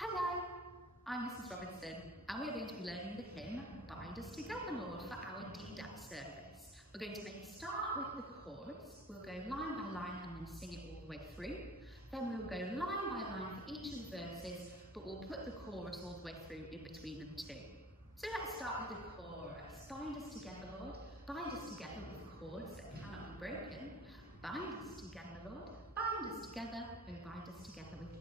Hello, I'm Mrs. Robinson and we're going to be learning the hymn Bind Us Together, Lord, for our DDAT service. We're going to make a start with the chorus. We'll go line by line and then sing it all the way through. Then we'll go line by line for each of the verses, but we'll put the chorus all the way through in between them too. So let's start with the chorus. Bind us together, Lord. Bind us together with cords that cannot be broken. Bind us together, Lord. Bind us together. Oh, bind us together with